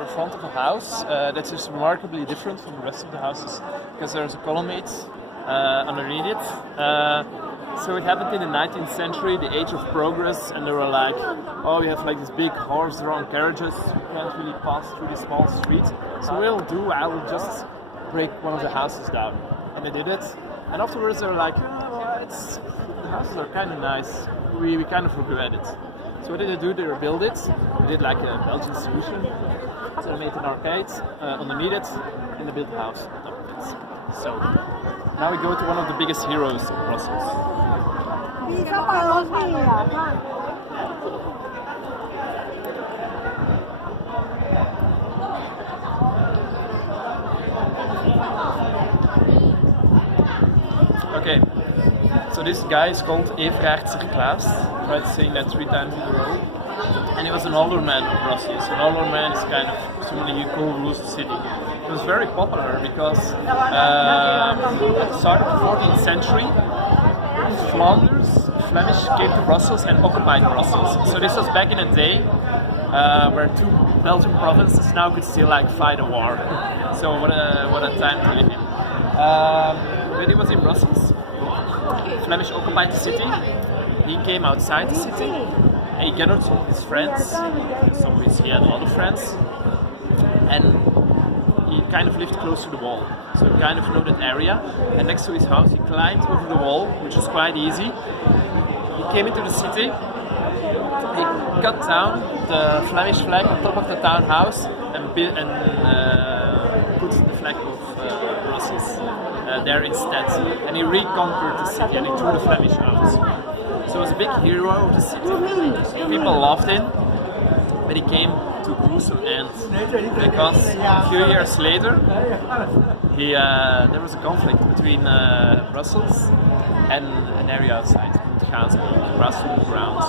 the front of a house that is remarkably different from the rest of the houses because there's a colonnade underneath it. So it happened in the 19th century, the age of progress, and they were like, oh, we have like these big horse-drawn carriages, you can't really pass through this small street. So what I'll do, I will just break one of the houses down. And they did it. And afterwards they were like, oh, the houses are kind of nice, we kind of regret it. So what did they do? They rebuilt it. They did like a Belgian solution. So they made an arcade underneath it, and they built a house on top of it. So now we go to one of the biggest heroes of Brussels. Okay, so this guy is called Everaert Serklaas. I tried saying that 3 times in a row. And he was an alderman of Brussels. An alderman is kind of somebody you call rules the city. It was very popular because at the start of the 14th century, Flemish came to Brussels and occupied Brussels. So this was back in a day where 2 Belgian provinces now could still like fight a war. So what a time to live in. When he was in Brussels, Flemish occupied the city. He came outside the city. He gathered some of his friends. He had a lot of friends, and he kind of lived close to the wall. So he kind of knew that area. And next to his house, he climbed over the wall, which was quite easy. He came into the city. He cut down the Flemish flag on top of the townhouse and put the flag of Brussels there instead. And he reconquered the city and he threw the Flemish out. So he was a big hero of the city. People loved him, but he came to a gruesome end because a few years later there was a conflict between Brussels and an area outside called Gaasbeek, the grassroots grounds.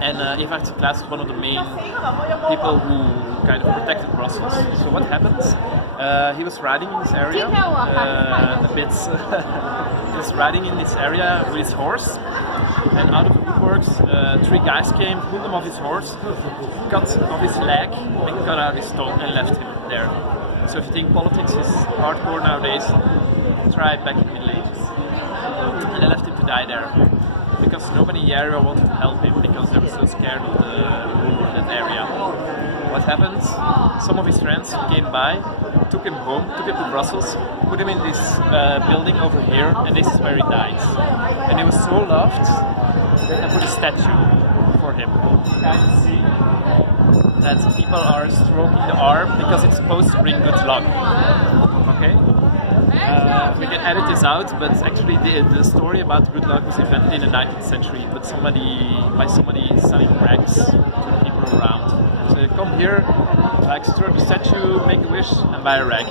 And Everaert Serklaas was one of the main people who kind of protected Brussels. So what happened? He was riding in this area he was riding in this area with his horse, and out of the woodworks 3 guys came, pulled him off his horse, cut off his leg and cut out his tongue and left him there. So if you think politics is hardcore nowadays, try it back in the Middle Ages. And they left him to die there because nobody in the area wanted to help him because they were so scared of that area. What happened? Some of his friends came by, took him home, took him to Brussels, put him in this building over here, and this is where he died. And he was so loved that they put a statue for him. You can see that people are stroking the arm because it's supposed to bring good luck. Okay? We can edit this out, but actually the story about good luck was invented in the 19th century by somebody selling rags to the people around. So you come here, like stroke the statue, make a wish, and buy a rag.